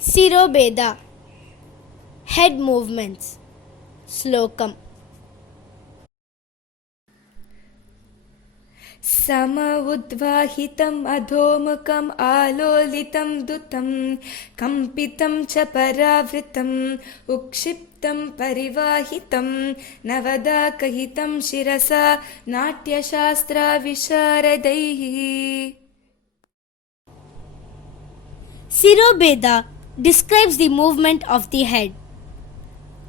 Sirobeda. Head movements. Slokam. सम उद्वाहितम् अधोमुखम् आलोलितं दुतं कम्पितं च परावृतम् उक्षिप्तं परिवाहितं नवदाकहितं शिरसा नाट्यशास्त्रविशारदैः. Sirobeda describes the movement of the head.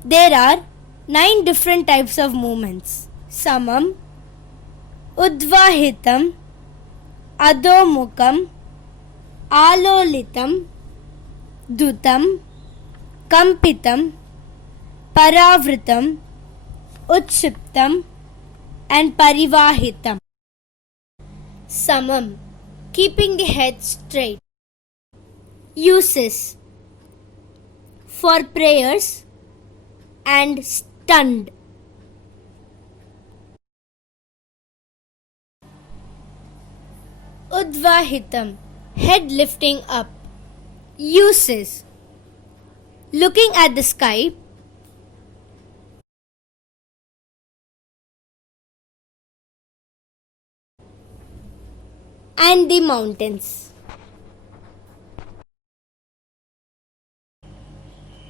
There are 9 different types of movements. Samam, Udvahitam, Adhomukam, Alolitam, Dutam, Kampitam, Paravritam, Utshiptam and Parivahitam. Samam, keeping the head straight. Uses for prayers and stunned. Udvahitam, head lifting up. Uses looking at the sky, and the mountains.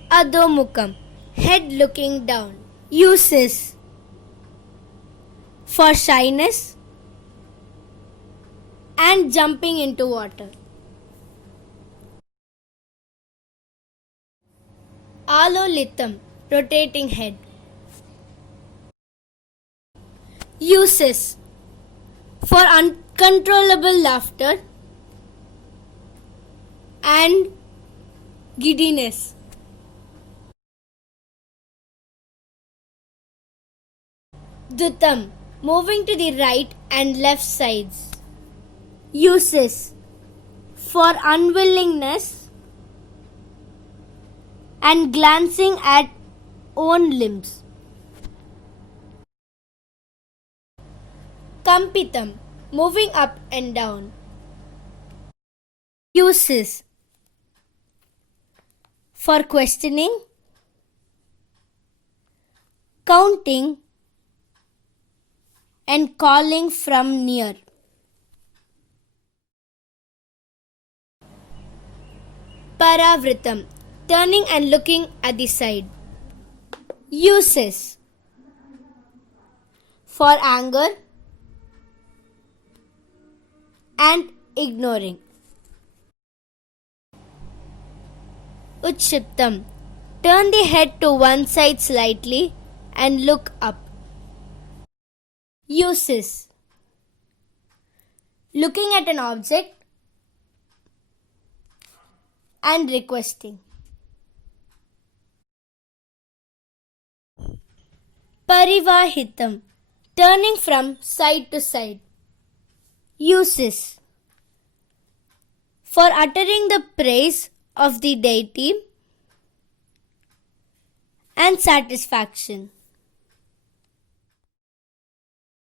Adhomukam, head looking down. Uses for shyness and jumping into water. Alolitam, rotating head. Uses for uncontrollable laughter and giddiness. Dutam, moving to the right and left sides. Uses for unwillingness and glancing at own limbs. Kampitam, moving up and down. Uses for questioning, counting and calling from near. Paravritam, turning and looking at the side. Uses for anger and ignoring. Utshiptam, turn the head to one side slightly and look up. Uses looking at an object and requesting. Parivahitam, turning from side to side. Uses for uttering the praise of the deity and satisfaction.